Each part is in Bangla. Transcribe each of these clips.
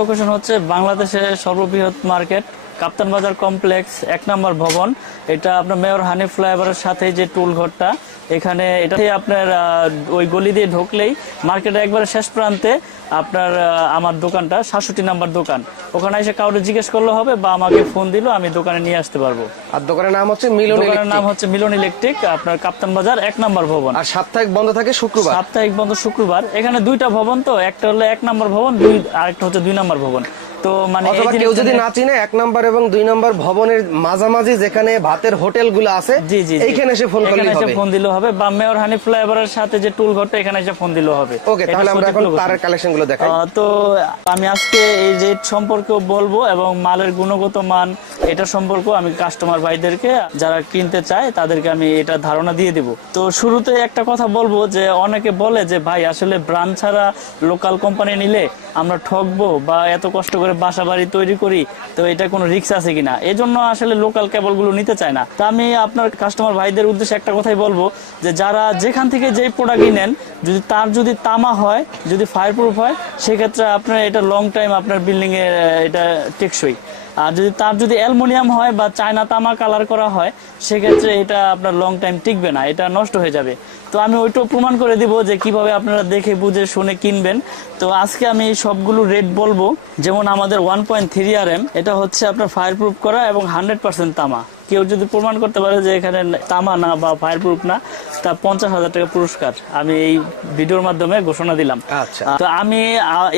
লোকেশন হচ্ছে বাংলাদেশের সর্ববৃহৎ মার্কেট কাপ্তান বাজার কমপ্লেক্স এক নম্বর ভবন এটা আপনার মেয়র হানি ফ্লাইওভারের সাথে যে টুল ঘরটা এখানে এটাতে আপনার ওই গলি দিয়ে ঢুকলেই মার্কেটের একবারে শেষ প্রান্তে আপনার আমার দোকানটা সাতষট্টি নাম্বার দোকান ওখানে এসে কাউকে জিজ্ঞেস করলে হবে বা আমাকে ফোন দিল আমি দোকানে নিয়ে আসতে পারবো আর দোকানের নাম হচ্ছে মিলন দোকানের নাম হচ্ছে মিলন ইলেকট্রিক আপনার কাপ্তান বাজার এক নাম্বার ভবন আর সাপ্তাহিক বন্ধ থাকে শুক্রবার সাপ্তাহিক বন্ধ শুক্রবার এখানে দুইটা ভবন তো একটা হলো এক নাম্বার ভবন দুই আরেকটা হচ্ছে দুই নাম্বার ভবন মানে আমি আজকে এই বলবো এবং মালের গুণগত মান এটা সম্পর্কে আমি কাস্টমার ভাইদেরকে যারা কিনতে চায় তাদেরকে আমি এটা ধারণা দিয়ে দিব তো শুরুতে একটা কথা বলবো যে অনেকে বলে যে ভাই আসলে ব্রান্ড ছাড়া লোকাল কোম্পানি নিলে আমরা ঠকবো বা এত কষ্ট করে বাসা বাড়ি তৈরি করি তো এটা কোনো রিক্স আছে কিনা এই জন্য আসলে লোকাল কেবলগুলো নিতে চায় না তা আমি আপনার কাস্টমার ভাইদের উদ্দেশ্যে একটা কথাই বলবো যে যারা যেখান থেকে যেই প্রোডাক্ট নেন যদি তার যদি তামা হয় যদি ফায়ার প্রুফ হয় সেক্ষেত্রে আপনার এটা লং টাইম আপনার বিল্ডিংয়ে এটা টেকসই আর যদি তার যদি অ্যালমোনিয়াম হয় বা চায়না তামা কালার করা হয় সেক্ষেত্রে এটা আপনার লং টাইম টিকবে না এটা নষ্ট হয়ে যাবে তো আমি ওইটাও প্রমাণ করে দিব যে কিভাবে আপনারা দেখে বুঝে শুনে কিনবেন তো আজকে আমি সবগুলো রেট বলবো যেমন আমাদের one point three R M এটা হচ্ছে আপনার ফায়ার প্রুফ করা এবং হান্ড্রেড পার্সেন্ট তামা কেউ যদি প্রমাণ করতে পারে যে এখানে তামা না বা ফায়ার প্রুফ না তা পঞ্চাশ হাজার টাকা পুরস্কার আমি এই ভিডিওর মাধ্যমে ঘোষণা দিলাম আচ্ছা। তো আমি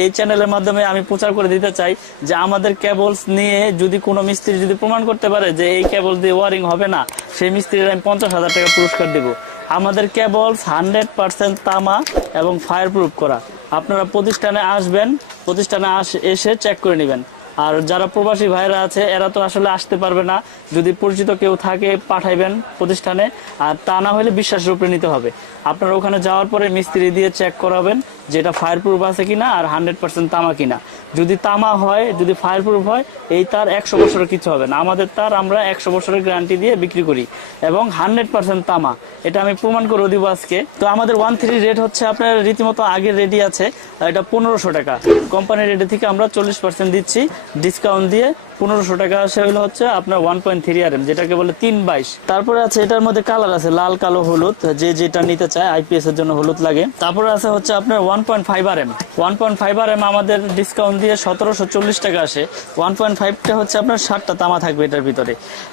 এই চ্যানেলের মাধ্যমে আমি প্রচার করে দিতে চাই যে আমাদের কেবলস নিয়ে যদি কোনো মিস্ত্রি যদি প্রমাণ করতে পারে যে এই কেবল দিয়ে ওয়ারিং হবে না সেই মিস্ত্রির আমি পঞ্চাশ হাজার টাকা পুরস্কার দেবো আমাদের কেবলস হান্ড্রেড পার্সেন্ট তামা এবং ফায়ার প্রুফ করা আপনারা প্রতিষ্ঠানে আসবেন প্রতিষ্ঠানে এসে চেক করে নেবেন আর যারা প্রবাসী ভাইরা আছে এরা তো আসলে আসতে পারবে না যদি পরিচিত কেউ থাকে পাঠাইবেন প্রতিষ্ঠানে আর তা না হলে বিশ্বাসের রূপে নিতে হবে আপনারা ওখানে যাওয়ার পরে মিস্ত্রি দিয়ে চেক করাবেন যেটা ফায়ার প্রুফ আছে কিনা আর হান্ড্রেড পার্সেন্ট তামা কিনা যদি তামা হয় যদি ফায়ার প্রুফ হয় এই তার একশো বছরের কিছু হবে না আমাদের তার আমরা একশো বছরের গ্যারান্টি দিয়ে বিক্রি করি এবং হান্ড্রেড পার্সেন্ট তামা এটা আমি প্রমাণ করে দিব আজকে তো আমাদের ওয়ান থ্রি রেট হচ্ছে আপনার রীতিমতো আগের রেডি আছে এটা পনেরোশো টাকা কোম্পানির রেটে থেকে আমরা চল্লিশ পার্সেন্ট দিচ্ছি ডিসকাউন্ট দিয়ে পনেরোশো টাকা সে হলো হচ্ছে আপনার one point three R M যেটাকে বলে তিন বাইশ তারপরে আছে এটার মধ্যে কালার আছে লাল কালো হলুদ যে যেটা নিতে চায় আইপিএস এর জন্য হলুদ লাগে তারপরে আছে হচ্ছে আপনার one one point five R M one point five R M আমাদের ডিসকাউন্ট দিয়ে সতেরোশো চল্লিশ টাকা আসে ওয়ান পয়েন্ট ফাইভটা হচ্ছে আপনার ষাটটা তামা থাকবে এটার ভিতরে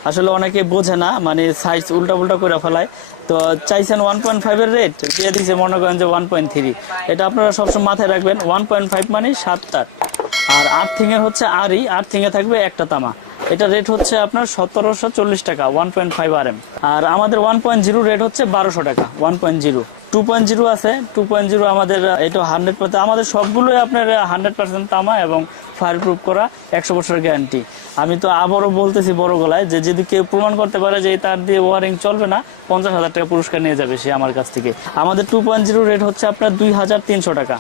আসলে অনেকে বোঝে না মানে সাইজ উল্টাপুল্টা করে ফেলায় তো চাইছেন ওয়ান পয়েন্ট ফাইভের রেট দিয়ে দিচ্ছে মনে করেন যে ওয়ান পয়েন্ট থ্রি এটা আপনারা সবসময় মাথায় রাখবেন ওয়ান পয়েন্ট ফাইভ মানে সাতটা আর আর্থিংয়ের হচ্ছে আরই আর্থিংয়ে থাকবে একটা তামা এটা রেট হচ্ছে আপনার সতেরোশো চল্লিশ টাকা one point five R M আর আমাদের ওয়ান পয়েন্ট জিরো রেট হচ্ছে বারোশো টাকা one point zero two point zero আছে টু পয়েন্ট জিরো আমাদের এটা হান্ড্রেড পার্সেন্ট আমাদের সবগুলোই আপনার হান্ড্রেড পার্সেন্ট তামা এবং ফায়ার প্রুফ করা একশো বছরের গ্যারান্টি আমি তো আবারও বলতেছি বড় গলায় যে যদি কেউ প্রমাণ করতে পারে যে তার দিয়ে ওয়ারিং চলবে না পঞ্চাশ হাজার টাকা পুরস্কার নিয়ে যাবে সে আমার কাছ থেকে আমাদের টু পয়েন্ট জিরো রেট হচ্ছে আপনার দুই হাজার তিনশো টাকা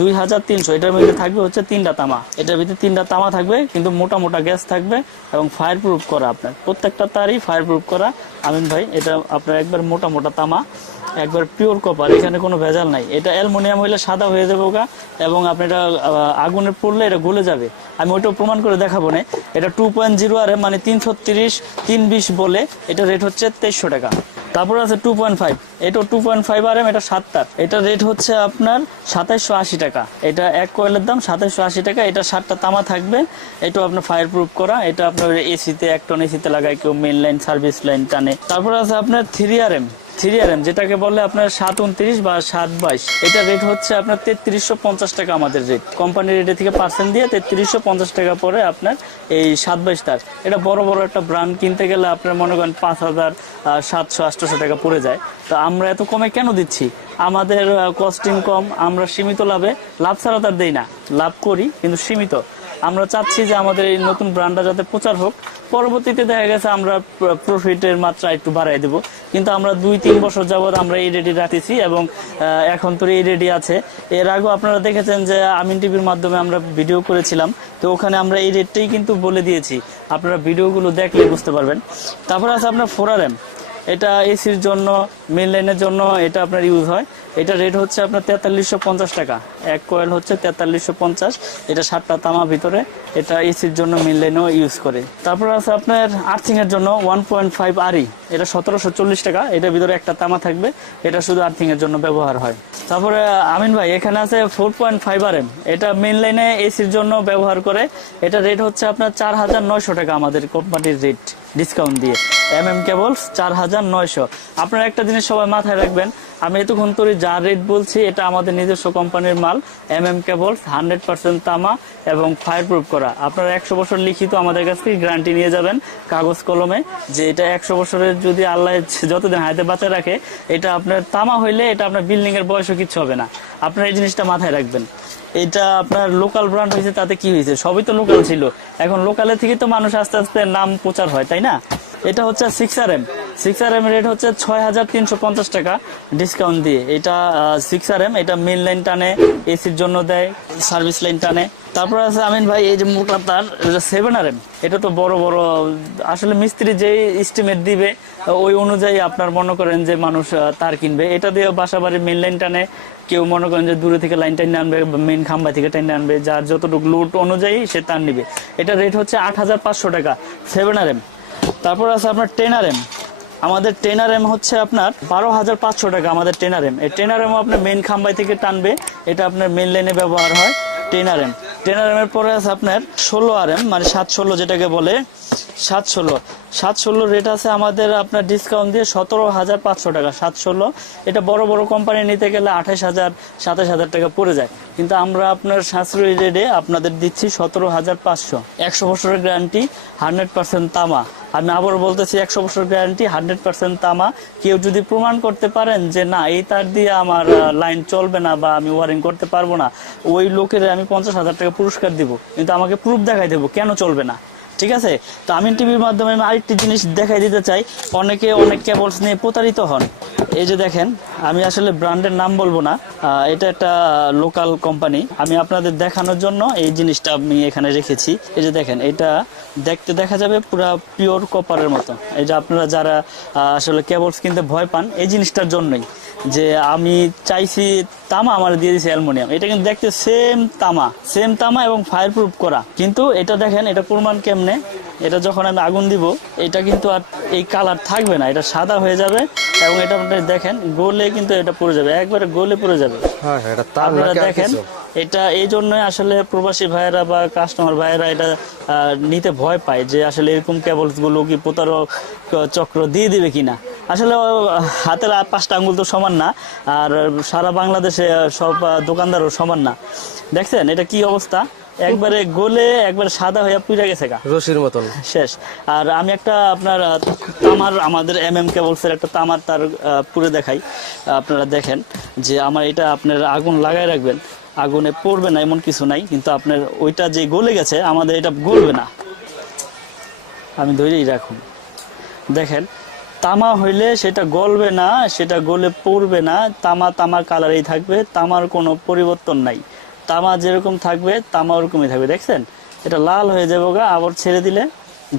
দুই হাজার তিনশো এটার মধ্যে থাকবে হচ্ছে তিনটা তামা এটার ভিতরে তিনটা তামা থাকবে কিন্তু মোটা মোটা গ্যাস থাকবে এবং ফায়ার প্রুফ করা আপনার প্রত্যেকটা তারই ফায়ার প্রুফ করা আমিন ভাই এটা আপনার একবার মোটা মোটা তামা একবার পিওর কপার এখানে কোনো ভেজাল নাই এটা অ্যালমোনিয়াম হইলে সাদা হয়ে যাবে ওগা এবং আপনি এটা আগুনে পড়লে এটা গলে যাবে আমি ওটা প্রমাণ করে দেখাবো না এটা টু পয়েন্ট জিরো আর মানে তিনশো তিরিশ তিন বিশ বলে এটা রেট হচ্ছে তেইশশো টাকা তারপর আছে টু পয়েন্ট ফাইভ এটা two point five R M এটা সাতটার এটা রেট হচ্ছে আপনার সাতাইশশো আশি টাকা এটা এক কয়েলের দাম সাতাইশশো আশি টাকা এটা সাতটা তামা থাকবে এটা আপনার ফায়ার প্রুফ করা এটা আপনার এসিতে এক টন এসিতে লাগায় কেউ মেন লাইন সার্ভিস লাইন টানে তারপর আছে আপনার three R M three R M যেটাকে বলে আপনার সাত উনত্রিশ বা সাত বাইশ এটা রেট হচ্ছে আপনার তেত্রিশশো পঞ্চাশ টাকা আমাদের রেট কোম্পানির রেটে থেকে পার্সেন্ট দিয়ে তেত্রিশশো পঞ্চাশ টাকা পরে আপনার এই সাত বাইশ তার এটা বড় বড় একটা ব্র্যান্ড কিনতে গেলে আপনার মনে করেন পাঁচ হাজার সাতশো আটশোশো টাকা পড়ে যায় তো আমরা এত কমে কেন দিচ্ছি আমাদের কস্টিং কম আমরা সীমিত লাভে লাভ ছাড়া তার দেই না লাভ করি কিন্তু সীমিত আমরা চাচ্ছি যে আমাদের এই নতুন ব্র্যান্ডটা যাতে প্রচার হোক পরবর্তীতে দেখা গেছে আমরা প্রফিটের মাত্রা একটু বাড়াই দেব কিন্তু আমরা দুই তিন বছর যাবৎ আমরা এই রেডি রাখতেছি এবং এখন তো এই রেডি আছে এর আগেও আপনারা দেখেছেন যে আমিন টিভির মাধ্যমে আমরা ভিডিও করেছিলাম তো ওখানে আমরা এই রেটটাই কিন্তু বলে দিয়েছি আপনারা ভিডিওগুলো দেখলে বুঝতে পারবেন তারপরে আছে আপনার ফোরার এম এটা এসির জন্য মেন লাইনের জন্য এটা আপনার ইউজ হয় এটা রেট হচ্ছে আপনার তেতাল্লিশশো পঞ্চাশ টাকা এক কয়েল হচ্ছে তেতাল্লিশশো পঞ্চাশ এটা সাতটা তামা ভিতরে এটা এসির জন্য মিনলাইনেও ইউজ করে তারপর আছে আপনার আর্থিংয়ের জন্য ওয়ান পয়েন্ট ফাইভ আরি এটা সতেরোশো চল্লিশ টাকা এটার ভিতরে একটা তামা থাকবে এটা শুধু আর্থিংয়ের জন্য ব্যবহার হয় তারপরে আমিন ভাই এখানে আছে four point five R M এটা মেন লাইনে এসির জন্য ব্যবহার করে এটা রেট হচ্ছে আপনার চার হাজার নয়শো টাকা আমাদের কোম্পানির রেট ডিসকাউন্ট দিয়ে এম এম কেবল চার হাজার নয়শো আপনারা একটা জিনিস সবাই মাথায় রাখবেন আমি এতক্ষণ ধরে যা রেট বলছি এটা আমাদের নিজস্ব কোম্পানির মাল M M cable hundred percent তামা এবং ফায়ার প্রুফ করা আপনারা একশো বছর লিখিত আমাদের কাছ থেকে গ্যারান্টি নিয়ে যাবেন কাগজ কলমে যে এটা একশো বছরের যদি আল্লাহ যতদিন হাতে বাঁচা রাখে এটা আপনার তামা হইলে এটা আপনার বিল্ডিং এর বয়সও কিছু হবে না আপনার এই জিনিসটা মাথায় রাখবেন এটা আপনার লোকাল ব্র্যান্ড হয়েছে তাতে কি হয়েছে সবই তো লোকাল ছিল এখন লোকালে থেকে তো মানুষ আস্তে আস্তে নাম প্রচার হয় তাই না এটা হচ্ছে six R M six R M rate হচ্ছে ছয় হাজার তিনশো পঞ্চাশ টাকা ডিসকাউন্ট দিয়ে এটা সিক্স আর এম এটা মেন লাইন টানে এসির জন্য দেয় সার্ভিস লাইন টানে তারপর আছে আমিন ভাই এই যে মোটা তার সেভেন আর এম এটা তো বড় বড় আসলে মিস্ত্রি যেই এস্টিমেট দিবে ওই অনুযায়ী আপনার মনে করেন যে মানুষ তার কিনবে এটা দিয়ে বাসা বাড়ির মেন লাইন টানে কেউ মনে করেন যে দূরে থেকে লাইন টাইন আনবে মেন খাম্বা থেকে টাইন আনবে যার যতটুকু লোড অনুযায়ী সে তার নিবে এটা রেট হচ্ছে আট হাজার পাঁচশো টাকা সেভেন আর এম তারপর আছে আপনার টেন আর এম আমাদের টেনার এম হচ্ছে আপনার বারো হাজার পাঁচশো টাকা আমাদের টেনার এম এই টেনার এম আপনার মেন খাম্বাই থেকে টানবে এটা আপনার মেন লাইনে ব্যবহার হয় টেনার এম টেনার এমের পরে আছে আপনার ষোলো আর এম মানে সাত ষোলো যেটাকে বলে সাত ষোলো সাত ষোলো রেট আছে আমাদের আপনার ডিসকাউন্ট দিয়ে সতেরো হাজার পাঁচশো টাকা সাত ষোলো এটা বড় বড় কোম্পানি নিতে গেলে আঠাশ হাজার সাতাশ হাজার টাকা পড়ে যায় কিন্তু আমরা আপনার সাশ্রয়ী রেটে আপনাদের দিচ্ছি সতেরো হাজার পাঁচশো একশো বছরের গ্যারান্টি হান্ড্রেড পার্সেন্ট তামা আর না আবার বলতেছি একশো বছর গ্যারান্টি হান্ড্রেড পার্সেন্ট তামা কেউ যদি প্রমাণ করতে পারেন যে না এই তার দিয়ে আমার লাইন চলবে না বা আমি ওয়ারিং করতে পারবো না ওই লোকের আমি পঞ্চাশ হাজার টাকা পুরস্কার দিব কিন্তু আমাকে প্রুফ দেখাই দেবো কেন চলবে না ঠিক আছে তো আমিন টিভির মাধ্যমে আমি আরেকটি জিনিস দেখাই দিতে চাই অনেকে অনেক কেবলস নিয়ে প্রতারিত হন এই যে দেখেন আমি আসলে ব্র্যান্ডের নাম বলবো না এটা একটা লোকাল কোম্পানি আমি আপনাদের দেখানোর জন্য এই জিনিসটা আমি এখানে রেখেছি এই যে দেখেন এটা দেখতে দেখা যাবে পুরো পিওর কপারের মতো এই যে আপনারা যারা আসলে কেবলস কিনতে ভয় পান এই জিনিসটার জন্যই যে আমি চাইছি তামা আমার দিয়ে দিয়েছি অ্যালমোনিয়াম এটা কিন্তু দেখতে সেম তামা সেম তামা এবং ফায়ার প্রুফ করা কিন্তু এটা দেখেন এটা প্রমাণ কেমনে এটা যখন আমি আগুন দিব এটা কিন্তু আর এই কালার থাকবে না এটা সাদা হয়ে যাবে এবং এটা আপনারা দেখেন গোলে কিন্তু এটা পড়ে যাবে একবারে গোলে পড়ে যাবে হ্যাঁ, হ্যাঁ, আপনারা দেখেন এটা এই জন্যই আসলে প্রবাসী ভাইয়েরা বা কাস্টমার ভাইয়েরা এটা নিতে ভয় পায় যে আসলে এরকম কেবলগুলো কি প্রতারক চক্র দিয়ে দিবে কিনা আসলে হাতের পাঁচটা আঙ্গুল তো সমান না আর সারা বাংলাদেশে সব দোকানদারও সমান না দেখছেন এটা কি অবস্থা একবারে গোলে একবারে সাদা হয়ে পুড়ে গেছে গা রশির মতন শেষ আর আমি একটা আপনার তামার আমাদের এম এম কেবলসের একটা তামার তার পুড়ে দেখাই আপনারা দেখেন যে আমার এটা আপনার আগুন লাগাই রাখবেন আগুনে পড়বে না এমন কিছু নাই কিন্তু আপনার ওইটা যে গলে গেছে আমাদের এটা গলবে না আমি ধরেই রাখুন দেখেন তামা হইলে সেটা গলবে না সেটা গলে পড়বে না তামা তামা কালারেই থাকবে তামার কোনো পরিবর্তন নাই তামা যেরকম থাকবে তামা ওরকমই থাকবে দেখছেন এটা লাল হয়ে যাবো গা আবার ছেড়ে দিলে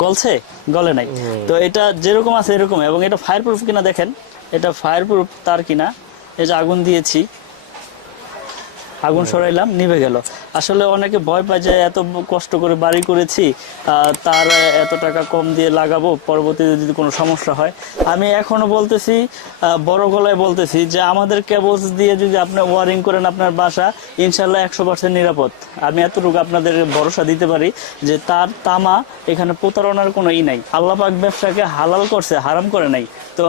গলছে গলে নাই তো এটা যেরকম আছে এরকম এবং এটা ফায়ার প্রুফ কিনা দেখেন এটা ফায়ার প্রুফ তার কিনা এটা আগুন দিয়েছি আগুন হ্যাঁ। সরাইলাম নিভে গেল আসলে অনেকে ভয় পায় যে এত কষ্ট করে বাড়ি করেছি তার এত টাকা কম দিয়ে লাগাবো পরবর্তীতে যদি কোনো সমস্যা হয় আমি এখনো বলতেছি বড় গলায় বলতেছি যে আমাদের কেবলস দিয়ে যদি আপনি ওয়ারিং করেন আপনার বাসা ইনশাল্লাহ একশো পার্সেন্ট নিরাপদ আমি এতটুকু আপনাদের ভরসা দিতে পারি যে তার তামা এখানে প্রতারণার কোনো ই নাই আল্লাপাক ব্যবসাকে হালাল করছে হারাম করে নাই তো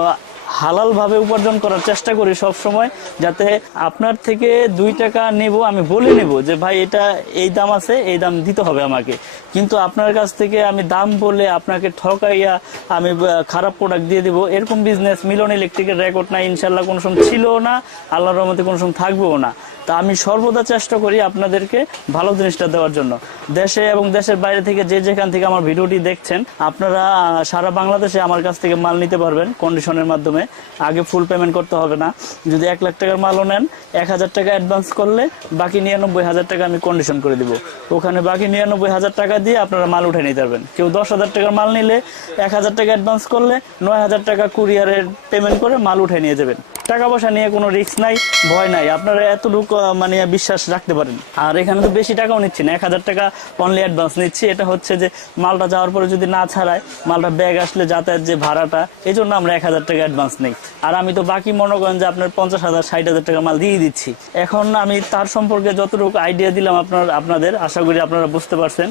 হালালভাবে উপার্জন করার চেষ্টা করি সব সময় যাতে আপনার থেকে দুই টাকা নেব আমি বলে নেব যে ভাই এটা এই দাম আছে এই দাম দিতে হবে আমাকে কিন্তু আপনার কাছ থেকে আমি দাম বলে আপনাকে ঠকাইয়া আমি খারাপ প্রোডাক্ট দিয়ে দেবো এরকম বিজনেস মিলন ইলেকট্রিকের রেকর্ড না ইনশাল্লাহ কোনো সময় ছিল না আল্লাহর রহমতে কোনো সময় থাকবেও না তা আমি সর্বদা চেষ্টা করি আপনাদেরকে ভালো জিনিসটা দেওয়ার জন্য দেশে এবং দেশের বাইরে থেকে যে যেখান থেকে আমার ভিডিওটি দেখছেন আপনারা সারা বাংলাদেশে আমার কাছ থেকে মাল নিতে পারবেন কন্ডিশনের মাধ্যমে মাধ্যমে আগে ফুল পেমেন্ট করতে হবে না যদি এক লাখ টাকার মালও নেন এক হাজার টাকা অ্যাডভান্স করলে বাকি নিরানব্বই হাজার টাকা আমি কন্ডিশন করে দিব ওখানে বাকি নিরানব্বই হাজার টাকা দিয়ে আপনারা মাল উঠে নিতে পারবেন কেউ দশ হাজার টাকার মাল নিলে এক হাজার টাকা অ্যাডভান্স করলে নয় হাজার টাকা কুরিয়ারের পেমেন্ট করে মাল উঠে নিয়ে যাবেন টাকা পয়সা নিয়ে কোনো রিস্ক নাই ভয় নাই আপনারা এতটুকু মানে বিশ্বাস রাখতে পারেন আর এখানে তো বেশি টাকাও নিচ্ছি না এক হাজার টাকা অনলি অ্যাডভান্স নিচ্ছি এটা হচ্ছে যে মালটা যাওয়ার পরে যদি না ছাড়ায় মালটা ব্যাগ আসলে যাতায়াত যে ভাড়াটা এই জন্য আমরা এক হাজার টাকা অ্যাডভান্স নেই আর আমি তো বাকি মনে করেন যে আপনার পঞ্চাশ হাজার ষাট হাজার টাকা মাল দিয়ে দিচ্ছি এখন আমি তার সম্পর্কে যতটুকু আইডিয়া দিলাম আপনার আপনাদের আশা করি আপনারা বুঝতে পারছেন